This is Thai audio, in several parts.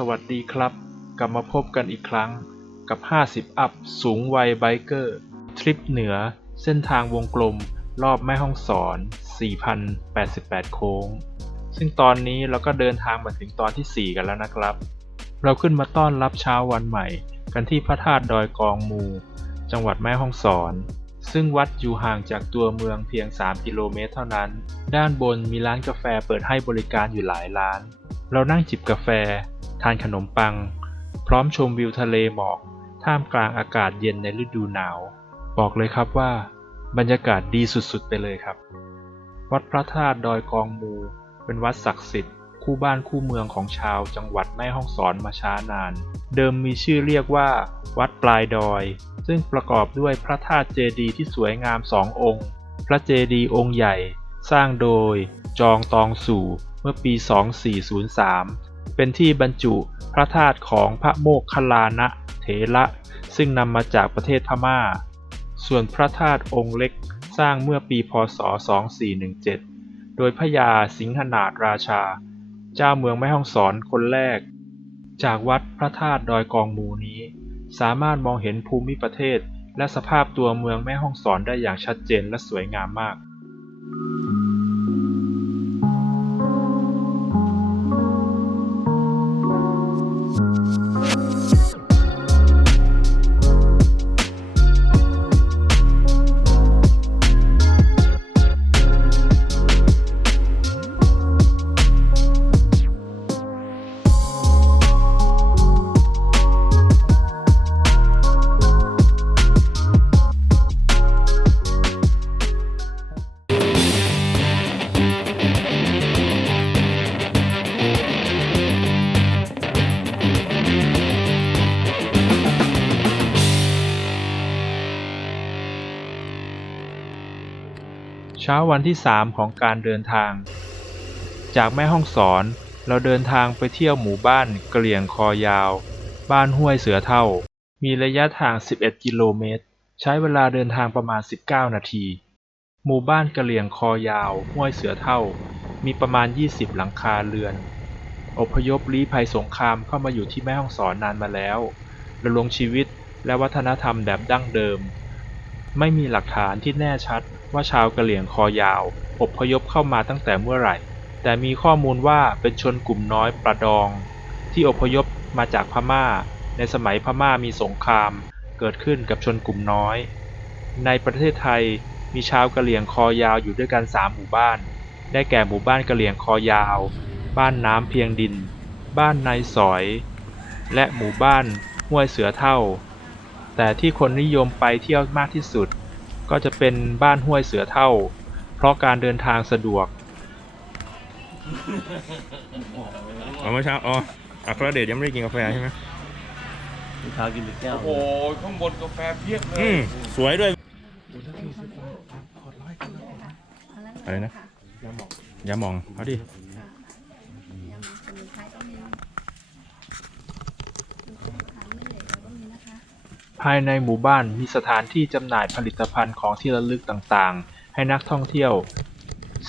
สวัสดีครับ กลับมาพบกันอีกครั้งกับ 50 อัพ สูงวัยไบเกอร์ ทริปเหนือ เส้นทางวงกลม รอบแม่ห้องสอน 4,088 โค้ง ซึ่งตอนนี้เราก็เดินทางมาถึงตอนที่ 4 กันแล้วนะครับ เราขึ้นมาต้อนรับเช้าวันใหม่ กันที่พระธาตุดอยกองมู จังหวัดแม่ฮ่องสอน ซึ่งวัดอยู่ห่างจากตัวเมืองเพียง 3 กิโลเมตรเท่านั้น ด้านบนมีร้านกาแฟเปิดให้บริการอยู่หลายร้านเรานั่งจิบกาแฟ ทานขนมปัง พร้อมชมวิวทะเลหมอกท่ามกลางอากาศเย็นในฤดูหนาว บอกเลยครับว่า บรรยากาศดีสุดๆไปเลยครับ วัดพระธาตุดอยกองมู เป็นวัดศักดิ์สิทธิ์คู่บ้านคู่เมืองของชาวจังหวัดแม่ฮ่องสอนมาช้านาน เดิมมีชื่อเรียกว่า วัดปลายดอย ซึ่งประกอบด้วยพระธาตุเจดีย์ที่สวยงามสององค์ พระเจดีย์องค์ใหญ่ สร้างโดย จองตองสู่เมื่อปี 2403 เป็นที่บรรจุพระธาตุของพระโมคคัลลานะเถระซึ่งนำมาจากประเทศพม่า ส่วนพระธาตุองค์เล็กสร้างเมื่อปีพศ 2417 โดยพระยาสิงหนาถราชา เจ้าเมืองแม่ฮ่องสอนคนแรก จากวัดพระธาตุดอยกองมูนี้ สามารถมองเห็นภูมิประเทศและสภาพตัวเมืองแม่ฮ่องสอนได้อย่างชัดเจนและสวยงามมากเช้าวันที่3ของการเดินทาง จากแม่ห้องสอนเราเดินทางไปเที่ยวหมู่บ้านเหลี่ยงคอยาว บ้านห้วยเสือเท่า มีระยะทาง 11 กิโลเมตร ใช้เวลาเดินทางประมาณ 19 นาที หมู่บ้านกะเหลี่ยงคอยาว ห้วยเสือเท่า มีประมาณ 20 หลังคาเรือน อพยพลี้ภัยสงครามเข้ามาอยู่ที่แม่ห้องสอนนานมาแล้วดำรงชีวิตและวัฒนธรรมแบบดั้งเดิม ไม่มีหลักฐานที่แน่ชัด ว่าชาวกะเหลี่ยงคอยาว อบพยพเข้ามาตั้งแต่เมื่อไหร่ แต่มีข้อมูลว่าเป็นชนกลุ่มน้อยประดอง ที่อพยพมาจากพม่า ในสมัยพม่ามีสงครามเกิดขึ้นกับชนกลุ่มน้อย ในประเทศไทยมีชาวกะเหลี่ยงคอยาวอยู่ด้วยกันสามหมู่บ้าน ได้แก่หมู่บ้านกะเหลี่ยงคอยาว บ้านน้ำเพียงดิน บ้านนายสอย และหมู่บ้านห้วยเสือเท่า แต่ที่คนนิยมไปเที่ยวมากที่สุด ก็จะเป็นบ้านห้วยเสือเท่า เพราะการเดินทางสะดวก อ๋อเมื่อเช้าอ๋ออัครเดชยังไม่ได้กินกาแฟใช่ไหมลูกค้ากินไปแก้วโอ้โหข้างบนกาแฟเพียบเลยอืมสวยด้วยอะไรนะยาหมองเอาดิ ภายในหมู่บ้านมีสถานที่จำหน่ายผลิตภัณฑ์ของที่ระลึกต่าง ๆ ให้นักท่องเที่ยว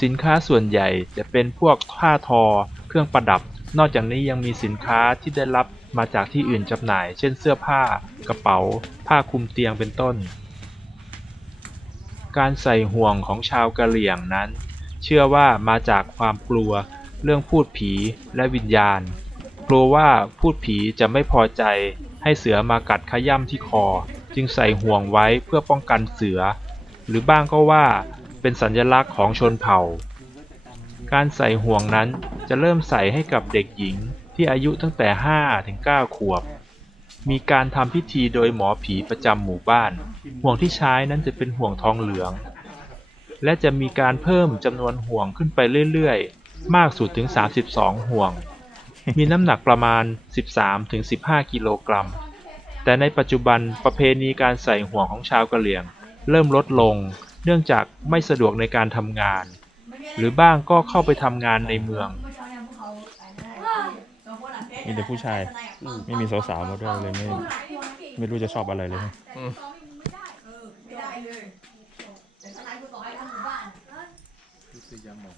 สินค้าส่วนใหญ่จะเป็นพวกผ้าทอ เครื่องประดับ นอกจากนี้ยังมีสินค้าที่ได้รับมาจากที่อื่นจำหน่าย เช่นเสื้อผ้า กระเป๋า ผ้าคลุมเตียงเป็นต้น การใส่ห่วงของชาวกะเหรี่ยงนั้น เชื่อว่ามาจากความกลัว เรื่องพูดผีและวิญญาณ กลัวว่าพูดผีจะไม่พอใจ ให้เสือมากัดขย่ำที่คอ จึงใส่ห่วงไว้เพื่อป้องกันเสือ หรือบ้างก็ว่าเป็นสัญลักษณ์ของชนเผ่า การใส่ห่วงนั้นจะเริ่มใส่ให้กับเด็กหญิงที่อายุตั้งแต่ 5 ถึง 9 ขวบ มีการทำพิธีโดยหมอผีประจำหมู่บ้าน ห่วงที่ใช้นั้นจะเป็นห่วงทองเหลือง และจะมีการเพิ่มจำนวนห่วงขึ้นไปเรื่อยๆ มากสุดถึง 32 ห่วง มีน้ำหนักประมาณ 13-15 กิโลกรัม แต่ในปัจจุบันประเพณีการใส่ห่วงของชาวกะเหรี่ยง เริ่มลดลง เนื่องจากไม่สะดวกในการทำงาน หรือบ้างก็เข้าไปทำงานในเมือง มีแต่ผู้ชายไม่มีสาวๆมาด้วยเลยไม่ไม่รู้จะชอบอะไรเลยคือยาหมอง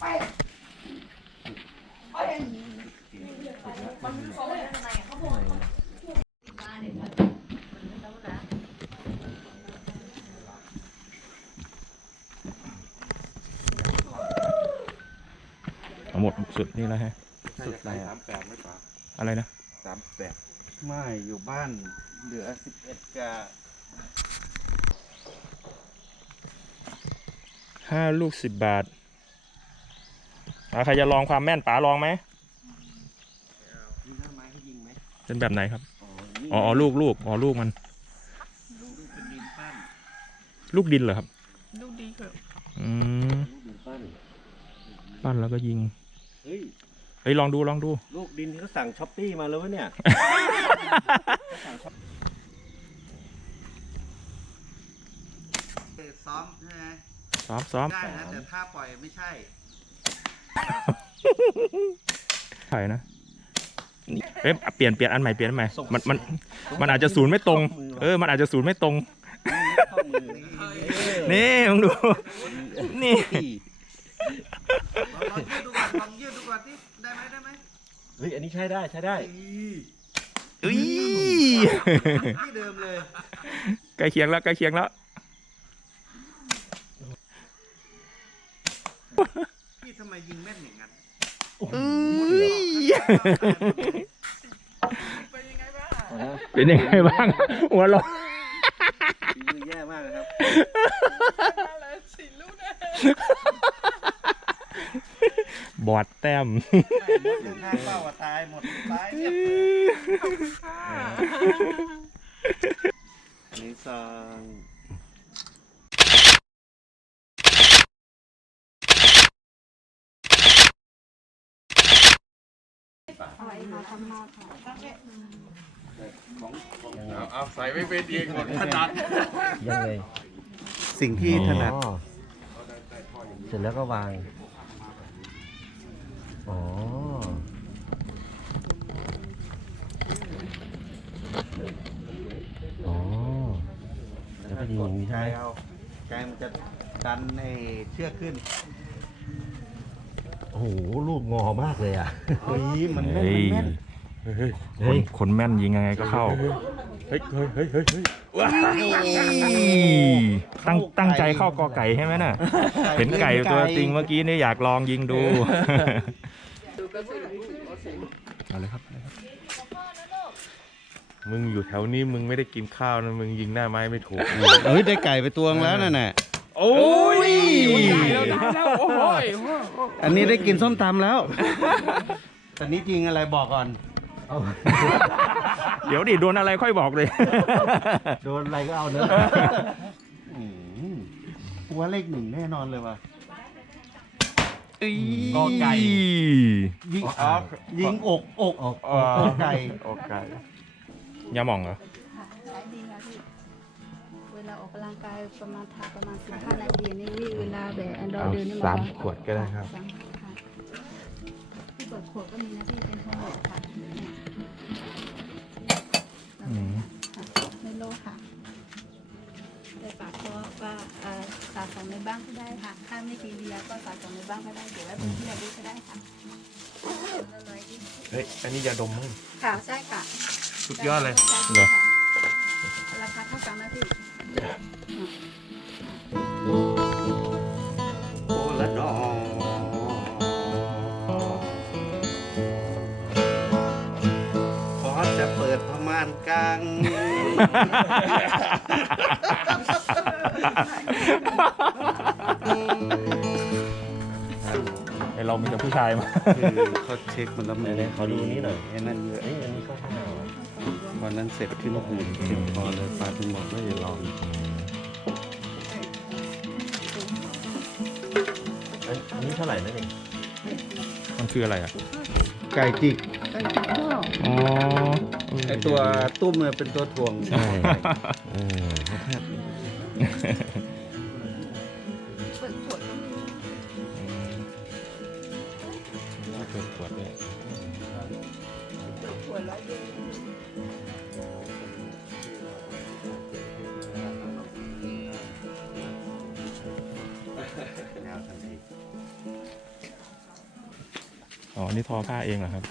ไป เอาหมด สุดนี่แล้วฮะ สุดแล้วสามแปดไม่ป่าอะไรนะสามแปดไม่อยู่บ้านเหลือสิบเอ็ดกะห้าลูกสิบบาทอะใครจะลองความแม่นป๋าลองไหมมีหน้าไม้ให้ยิงไหมเป็นแบบไหนครับอ๋อนี่อ๋ออ๋อลูกลูกอ๋อลูกมัน ลูกเป็นดินปั้นลูกดินเหรอครับ ลูกดีเถอะอืมลูกดินปั้นปั้นแล้วก็ยิงเฮ้ย เฮ้ยลองดูลองดู ลูกดินที่เขาสั่งช้อปปี้มาแล้ววะเนี่ยซ้อมใช่ไหมซ้อมซ้อมได้นะแต่ถ้าปล่อยไม่ใช่ใช่นะเอ๊ะเปลี่ยนเปลี่ยนอันใหม่เปลี่ยนอันใหม่มันมันมันอาจจะศูนย์ไม่ตรง เออ มันอาจจะศูนย์ไม่ตรงเข้ามือนี่มึงดู นี่ ลองยืดดูก่อนลองยืดดูก่อนที่ได้ไหมได้ไหม เฮ้ยอันนี้ใช้ได้ใช้ได้อุ้ยที่เดิมเลยใกล้เคียงแล้วใกล้เคียงแล้วพี่ทำไมยิงแม่นอย่างนั้นเป็นยังไงบ้างเป็นยังไงบ้างหัวเราะยิงแย่มากเลยครับ อะไรสี่ลูกนะ บอดแต้มหมดข้างเป้าอะตายหมดตายเรียบหนึ่งสองเอาเอาใส่ไว้เป็นดีก่อนถนัดยังไงสิ่งที่ถนัดเสร็จแล้วก็วาง อ๋ออ๋อแล้วก็ยิงอย่างนี้ใช่ไหมเอากายมันจะดันในเชือกขึ้นโอ้โหลูกงอมากเลยอะเฮ้ยมันแม่นเฮ้ยมันแม่นคนคนแม่นยิงยังไงก็เข้า เฮ้ยเฮ้ยเฮ้ยเฮ้ยเฮ้ยตั้งตั้งใจเข้ากอไก่ใช่ไหมน่ะ เห็นไก่ตัวจริงเมื่อกี้นี่อยากลองยิงดู ดูก็สิลูกโอเคเอาเลยครับ มึงอยู่แถวนี้มึงไม่ได้กินข้าวนะมึงยิงหน้าไม้ไม่ถูกเฮ้ยได้ไก่ไปตัวนึงแล้วนั่นน่ะ โอ้ยแล้วได้แล้วโอ้โหอันนี้ได้กินส้มตำแล้วแต่นี้จริงอะไรบอกก่อน เดี๋ยวดิโดนอะไรค่อยบอกเลย โดนอะไรก็เอาเนอะหัวเลขหนึ่งแน่นอนเลยว่ะ กอไก่ ยิงยิงอกอกอกอกไก่โอไก่ยาหม่องเหรอค่ะใช้ดีค่ะพี่ เวลาออกกำลังกายประมาณทาประมาณ15นาทีนี่วิ่งเวลาแบบอันดอร์เดินนี่สามขวดก็ได้ครับ สามขวดค่ะที่เปิดขวดก็มีนะพี่เป็นโฮมเมดค่ะเนี่ยอืม ค่ะไม่โลค่ะ แต่ปากเพราะว่าเอ่อสะสมในบ้านก็ได้ค่ะ ถ้าไม่กินเบียร์ก็สะสมในบ้านก็ได้เดี๋ยวไว้เป็นที่ระลึกก็ได้ค่ะเฮ้ย อันนี้ยาดมมั้งค่ะใช่ค่ะสุดยอดเลยเหรอ ราคาเท่ากันนะพี่ โอ้ละดองขอจะเปิดประมาณกลาง ไอเรามีแต่ผู้ชายมาคือเขาเช็คมันแล้วมันเขาดูนี่หน่อยไอ้นั่นเยอะอันนี้ก็ห้าวันนั้นเสร็จขึ้นหืนเจ็บคอเลยฟ้าถึงบอกว่าอย่าลองอันนี้เท่าไหร่นะนี่มันคืออะไรอะ ไก่จิกอ๋อไอตัวตุ้มเนี่ยเป็นตัวถ่วงใช่ อ๋อ นี่ทอผ้าเองเหรอครับ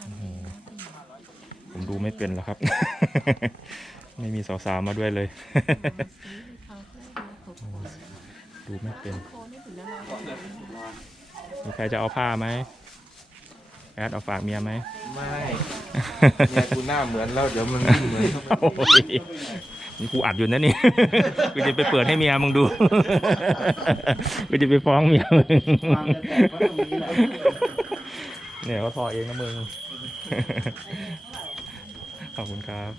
โอ้โหผมดูไม่เป็นหรอกครับ ไม่มีสาวๆมาด้วยเลย ดูไม่เป็นโคนี่ถึงแล้วเรามีใครจะเอาผ้าไหมแอดเอาฝากเมียไหม ไม่เนี่ยกูหน้าเหมือนแล้วเดี๋ยวมันไม่เหมือน โอ้ย นี่กูอัดอยู่นะนี่ กูจะไปเปิดให้เมียมึงดู กูจะไปฟ้องเมียมึงความจะแตกก็ตรงนี้แหละเนี่ยเขาทอเองนะมึง ขอบคุณครับ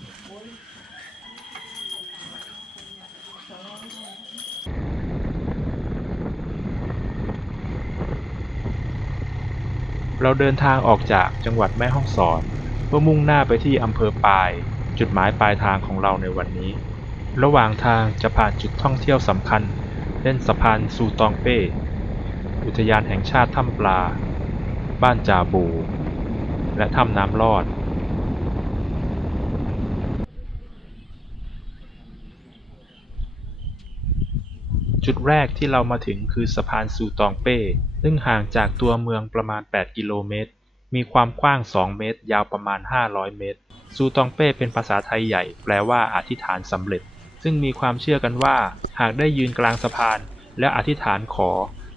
เราเดินทางออกจากจังหวัดแม่ฮ่องสอน เพื่อมุ่งหน้าไปที่อำเภอปาย จุดหมายปลายทางของเราในวันนี้ ระหว่างทางจะผ่านจุดท่องเที่ยวสำคัญเช่นสะพานซูตองเป้ อุทยานแห่งชาติถ้ำปลา บ้านจาบู และถ้ำน้ำลอดจุดแรกที่เรามาถึงคือสะพานซูตองเป้ ซึ่งห่างจากตัวเมืองประมาณ 8 กิโลเมตร มีความกว้าง 2 เมตร ยาวประมาณ 500 เมตร ซูตองเป้เป็นภาษาไทยใหญ่ แปลว่าอธิษฐานสำเร็จ ซึ่งมีความเชื่อกันว่า หากได้ยืนกลางสะพาน และอธิษฐานขอ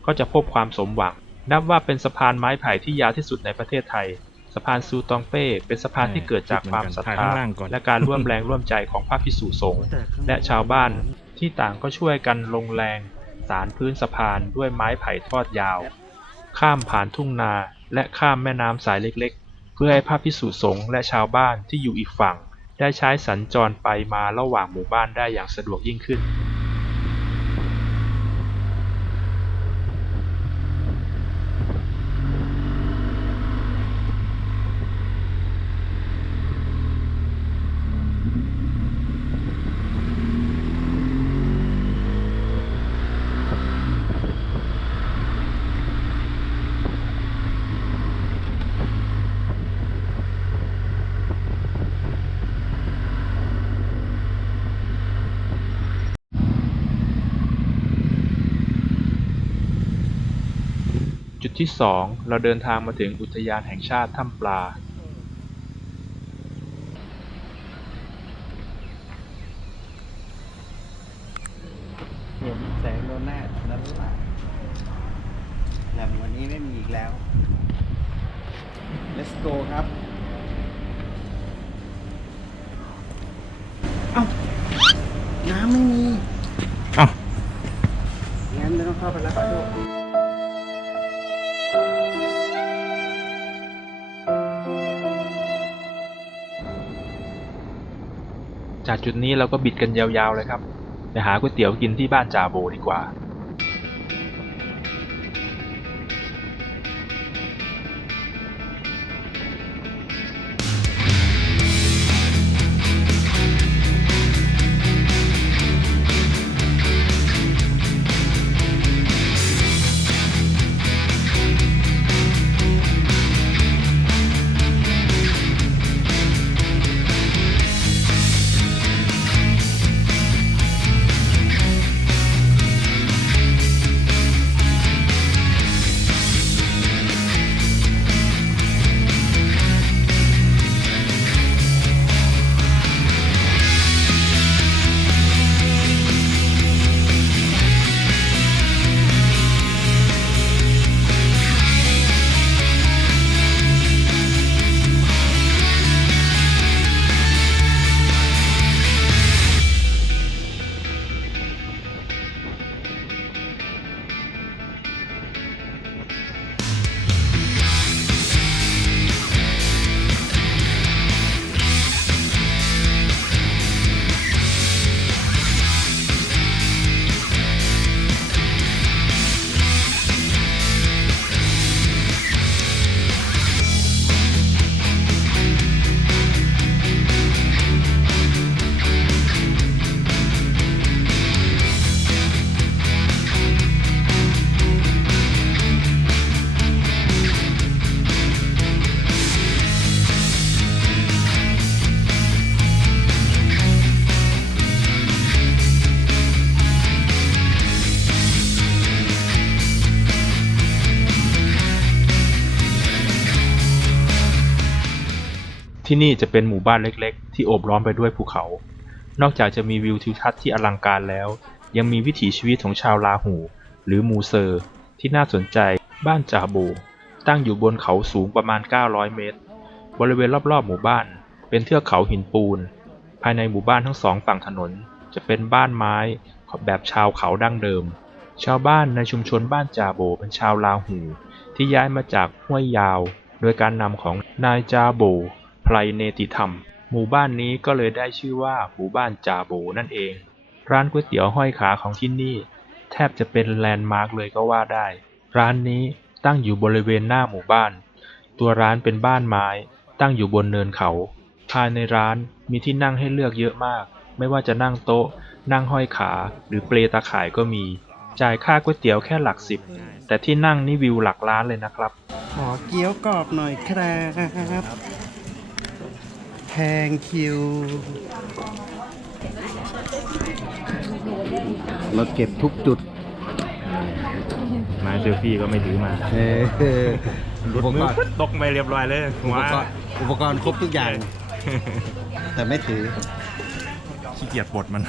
ก็จะพบความสมหวัง นับว่าเป็นสะพานไม้ไผ่ที่ยาวที่สุดในประเทศไทย สะพานซูตองเป้เป็นสะพานที่เกิดจากความศรัทถ่ายธาข้างล่างก่อนและการร่วมแรงร่วมใจของพระภิกษุสงฆ์และชาวบ้านที่ต่างก็ช่วยกันลงแรง สารพื้นสะพานด้วยไม้ไผ่ทอดยาว ข้ามผ่านทุ่งนา และข้ามแม่น้ำสายเล็กๆ เพื่อให้พระพิสุสงฆ์และชาวบ้านที่อยู่อีกฝั่ง ได้ใช้สัญจรไปมาระหว่างหมู่บ้านได้อย่างสะดวกยิ่งขึ้น จุดที่2เราเดินทางมาถึงอุทยานแห่งชาติถ้ำปลา เห็นแสงโดนหน้านั้นหละแหลมวันนี้ไม่มีอีกแล้ว let's go ครับ เอ้า น้ำไม่มี เอ้า งั้นไม่ต้องเข้าไปแล้วครับ จุดนี้เราก็บิดกันยาวๆเลยครับ ไปหาก๋วยเตี๋ยวกินที่บ้านจ่าโบดีกว่า ที่นี่จะเป็นหมู่บ้านเล็กๆ ที่โอบล้อมไปด้วยภูเขา นอกจากจะมีวิวทิวทัศน์ที่อลังการแล้ว ยังมีวิถีชีวิตของชาวลาหู หรือมูเซอร์ ที่น่าสนใจบ้านจาโบ ตั้งอยู่บนเขาสูงประมาณ 900 เมตร บริเวณรอบๆ หมู่บ้าน เป็นเทือกเขาหินปูน ภายในหมู่บ้านทั้งสองฝั่งถนน จะเป็นบ้านไม้แบบชาวเขาดั้งเดิม ชาวบ้านในชุมชนบ้านจาโบเป็นชาวลาหู ที่ย้ายมาจากห้วยยาว โดยการนำของนายจาโบ ไพรเนติธรรม หมู่บ้านนี้ก็เลยได้ชื่อว่าหมู่บ้านจาโบนั่นเอง ร้านก๋วยเตี๋ยวห้อยขาของที่นี่ แทบจะเป็นแลนด์มาร์กเลยก็ว่าได้ ร้านนี้ตั้งอยู่บริเวณหน้าหมู่บ้าน ตัวร้านเป็นบ้านไม้ ตั้งอยู่บนเนินเขา ภายในร้านมีที่นั่งให้เลือกเยอะมาก ไม่ว่าจะนั่งโต๊ะ นั่งห้อยขา หรือเปลตาข่ายก็มี จ่ายค่าก๋วยเตี๋ยวแค่หลักสิบ แต่ที่นั่งนี่วิวหลักล้านเลยนะครับ ขอเกี๊ยวกรอบหน่อยครับ แพงคิวเราเก็บทุกจุดไม้เซลฟี่ก็ไม่ถือมาเออหลุดมือปึ๊ดตกไปเรียบร้อยเลยอุหัวปกรณ์อุปกรณ์ครบทุกอย่าง แต่ไม่ถือขี้เกียจปลดมัน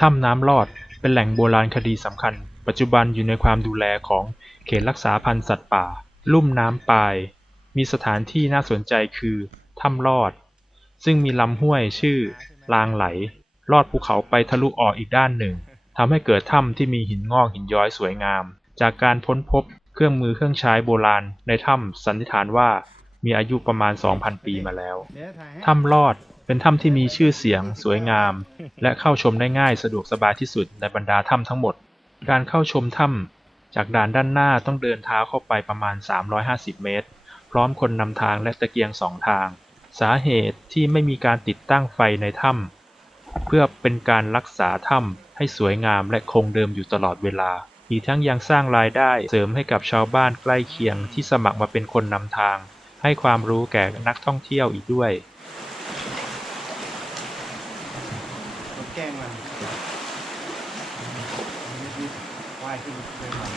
ถ้ำน้ำลอด เป็นแหล่งโบราณคดีสำคัญ ปัจจุบันอยู่ในความดูแลของเขตรักษาพันธุ์สัตว์ป่า ลุ่มน้ำปาย มีสถานที่น่าสนใจคือถ้ำลอด ซึ่งมีลำห้วยชื่อ ลางไหล ลอดภูเขาไปทะลุออกอีกด้านหนึ่งทำให้เกิดถ้ำที่มีหินงอกหินย้อยสวยงาม จากการพ้นพบเครื่องมือเครื่องใช้โบราณในถ้ำสันนิษฐานว่ามีอายุประมาณ 2,000 ปีมาแล้ว ถ้ำลอด เป็นถ้ำที่มีชื่อเสียง สวยงาม และเข้าชมได้ง่ายสะดวกสบายที่สุดในบรรดาถ้ำทั้งหมด การเข้าชมถ้ำจากด่านด้านหน้าต้องเดินเท้าเข้าไปประมาณ 350 เมตร พร้อมคนนำทางและตะเกียงสองทาง สาเหตุที่ไม่มีการติดตั้งไฟในถ้ำเพื่อเป็นการรักษาถ้ำให้สวยงามและคงเดิมอยู่ตลอดเวลา อีกทั้งยังสร้างรายได้เสริมให้กับชาวบ้านใกล้เคียงที่สมัครมาเป็นคนนำทาง ให้ความรู้แก่นักท่องเที่ยวอีกด้วย แกล้งมัน ว่ายขึ้นไปหน่อย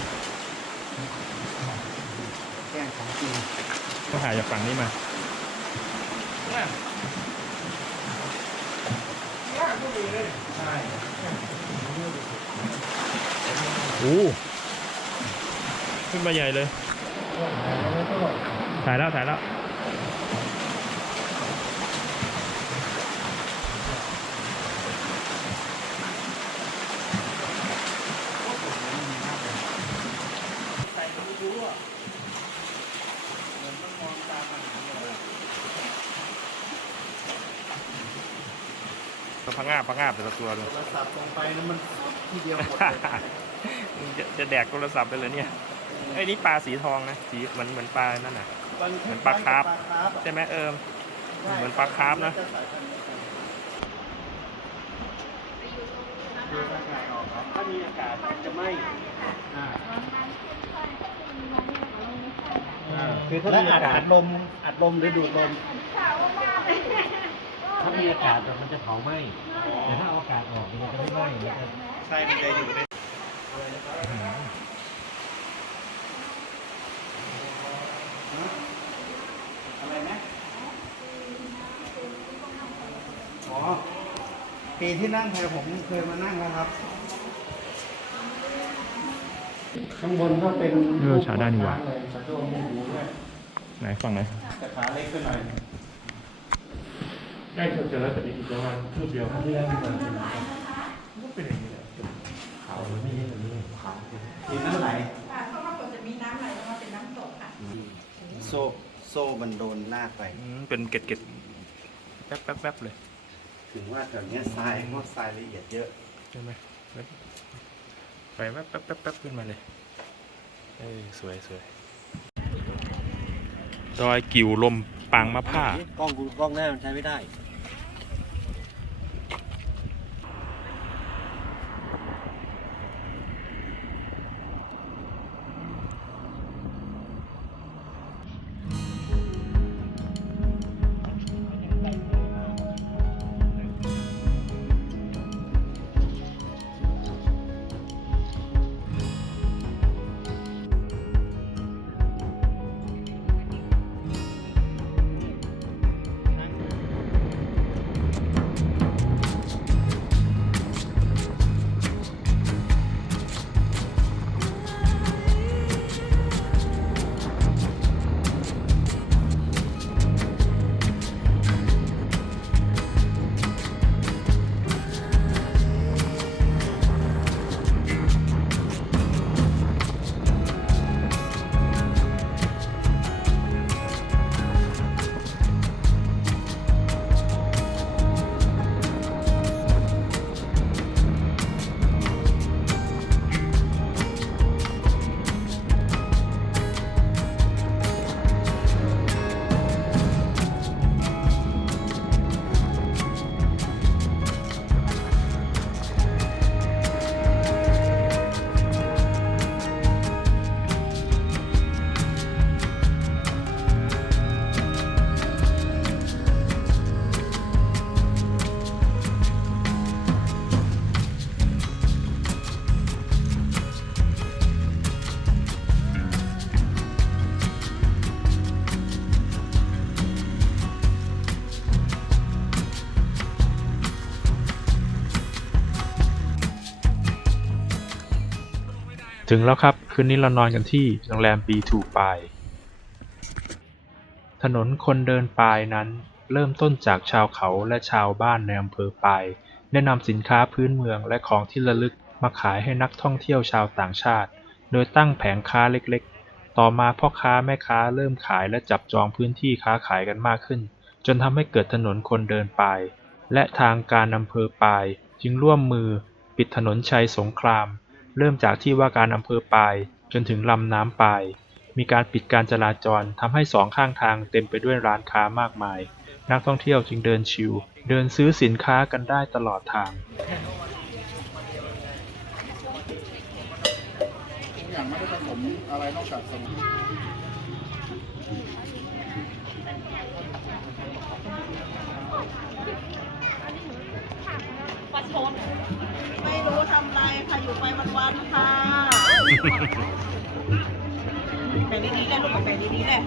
แกล้งของจริงก็ถ่ายจากฝั่งนี้มายากทุกทีเลยใช่โอ้ขึ้นมาใหญ่เลยถ่ายแล้วถ่ายแล้ว พังงาบพังงาบแต่ละตัวเลยโทรศัพท์ลงไปแล้วมันทีเดียวหมดเลยจะจะแดกโทรศัพท์ไปเลยเนี่ยไอ้ยนี่ปลาสีทองนะสีเหมือนเหมือนปลานั่นน่ะเหมือนปลาคาร์ฟใช่ไหมเออเหมือนปลาคาร์ฟนะถ้ามีอากาศจะไหม้คือถ้ามีอากาศลมอัดลมหรือดูดลม ถ้ามีอากาศแบบมันจะเผาไหม้แต่ถ้าเอาอากาศออกมันจะไม่ไหม้มันจะใช่มันจะอยู่ในอะไรนะอ๋อปีที่นั่งเคยผมเคยมานั่งแล้วครับ ข้างบนก็เป็นเออชาด้านนี่หว่าเลยชาโดมูหูด้วยไหนฝั่งไหนแต่ขาเล็กไปหน่อย ใกล้จะเจอแล้วแต่อีกประมาณคืบเดียวที่แรกมันเป็นเป็นอย่างนี้แหละเขาไม่ใช่แบบนี้ขามีน้ำไหลเพราะว่าควรจะมีน้ำไหลลงมาเป็นน้ำตกค่ะโซ่โซ่มันโดนลากไปเป็นเกล็ดเกล็ดแป๊บแป๊บแป๊บเลย ถึงว่าแถวนี้ทรายพวกทรายละเอียดเยอะใช่ไหมไปแป๊บแป๊บแป๊บขึ้นมาเลยเออสวยสวย ดอยกิ่วลมปางมะผ้ากล้องกูกล้องหน้ามันใช้ไม่ได้ ถึงแล้วครับ คืนนี้เรานอนกันที่โรงแรม B2 ปาย ถนนคนเดินปายนั้น เริ่มต้นจากชาวเขาและชาวบ้านในอำเภอปลายได้นำสินค้าพื้นเมืองและของที่ระลึกมาขายให้นักท่องเที่ยวชาวต่างชาติ โดยตั้งแผงค้าเล็กๆ ต่อมาพ่อค้าแม่ค้าเริ่มขายและจับจองพื้นที่ค้าขายกันมากขึ้น จนทำให้เกิดถนนคนเดินปาย และทางการอำเภอปลายจึงร่วมมือปิดถนนชัยสงคราม เริ่มจากที่ว่าการอำเภอปายจนถึงลำน้ำปาย มีการปิดการจราจรทำให้สองข้างทางเต็มไปด้วยร้านค้ามากมาย นักท่องเที่ยวจึงเดินชิว เดินซื้อสินค้ากันได้ตลอดทางไม่รู้ทำไรค่ะูไปวันๆค่ะแบ่งดีๆเลยลูกแบ่งดีๆเลย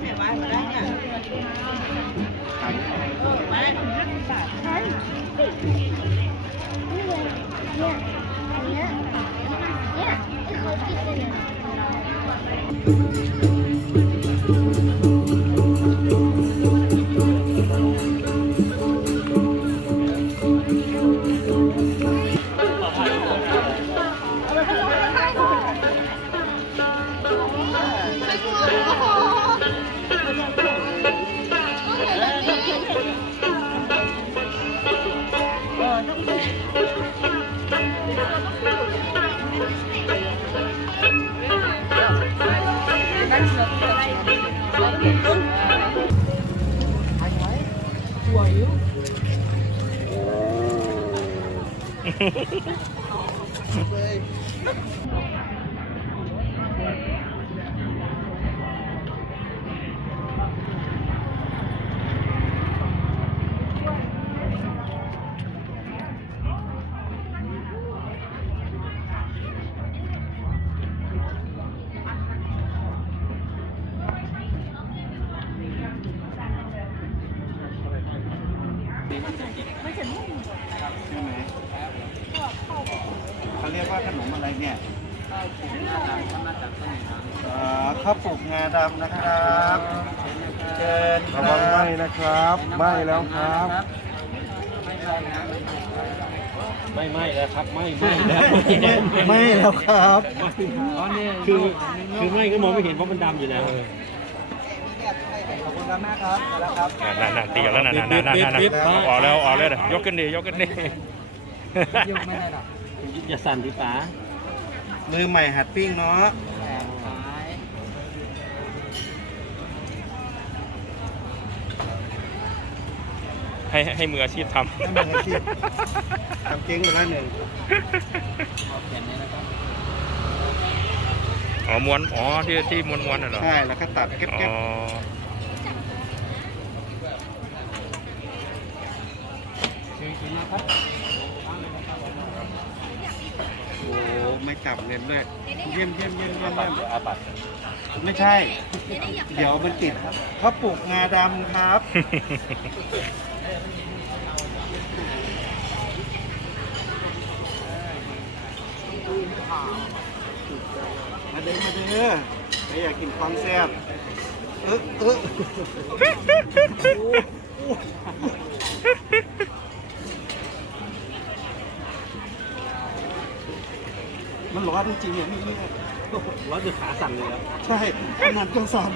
แม่ไว้มาได้เนี่ยเออไปเขาเ Hey. ไม่ไหม้แล้วไม่แล้วครับ คือคือไหม้ก็มองไม่เห็นเพราะมันดำอยู่แล้วไครับแม่ครับมาแล้วครับนั่นนั่นตีกันแล้วนั่นนั่นนั่นนั่นนั่นออกแล้วออกแล้วยกขึ้นดิยกขึ้นดิอย่าสั่นดิป๋ามือใหม่หัดปิ้งเนาะ ให้ให้มืออาชีพทให้มืออาชีพ ทำเก่งไปแล้วหนึ่งำอ๋อม้วนอ๋อที่ที่ม้วนม้วนน่ะเหรอใช่แล้วก็ตัดเก็บอ๋เก็บอโอ้ไม่กลับเงินด้วยเยี่ยมเยี่ยมเยี่ยมเยี่ยมเยี่ยมอาบัตไม่ใช่ เดี๋ยวมันติดเขาปลูกงาดำครับ มาเด้อมาเด้อใครอยากกินความแซ่บเออเออมันร้อนจริงๆอย่างนี้เนี่ยร้อนจนขาสั่นเลยครับใช่ขนาดจังสัน